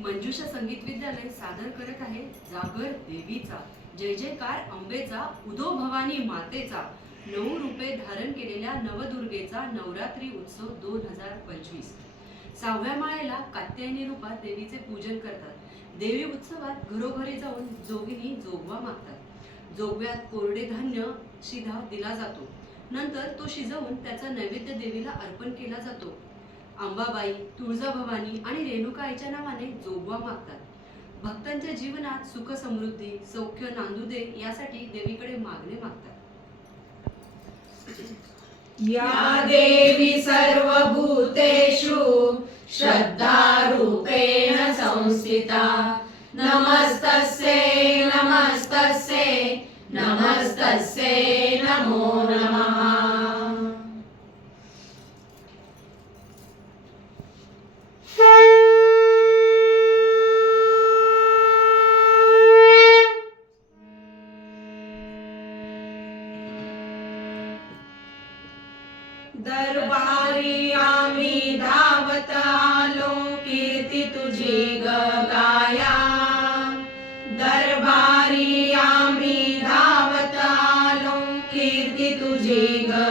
मंजुषा संगीत विद्यालय सादर करत आहे जागर देवीचा. जय जयकार अंबेचा उदो भवानी मातेचा. नऊ रूपे धारण केलेल्या नवदुर्गेचा नवरात्री उत्सव दोन हजार पंचवीस. सहाव्या माळेला कात्यायनी रूपात देवीचे पूजन करतात. देवी उत्सवात घरोघरी जाऊन जोगिनी जोगवा मागतात. जोगव्यात कोरडे धान्य शिधा दिला जातो. नंतर तो शिजवून त्याचा नैवेद्य देवीला अर्पण केला जातो. अंबाबाई तुळजाभवानी आणि रेणुका याच्या नावाने जोगवा मागतात. भक्तांच्या जीवनात सुख समृद्धी सौख्य नांदू दे यासाठी देवीकडे मागणे मागतात. या देवी सर्व भूतेषु श्रद्धा रूपेण संस्थिता। नमस्तस्ये नमस्तस्ये नमस्तस्ये नमो नमः। दरबारी आम्ही धावत आलो कीर्ती तुझी गाया दरबारी आम्ही धावत आलो कीर्ती तुझी ग